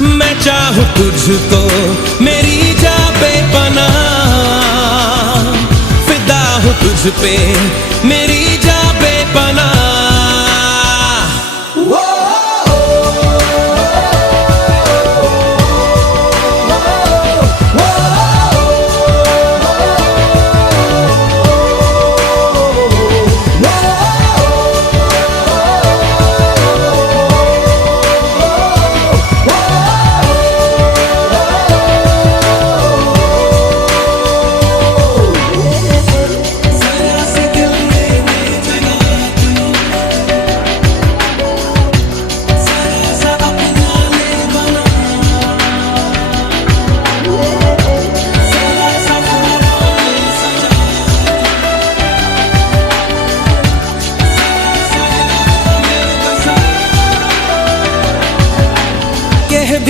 मैं चाहूँ तुझको मेरी जा बेपनाह, फिदा हूँ तुझ पे मेरी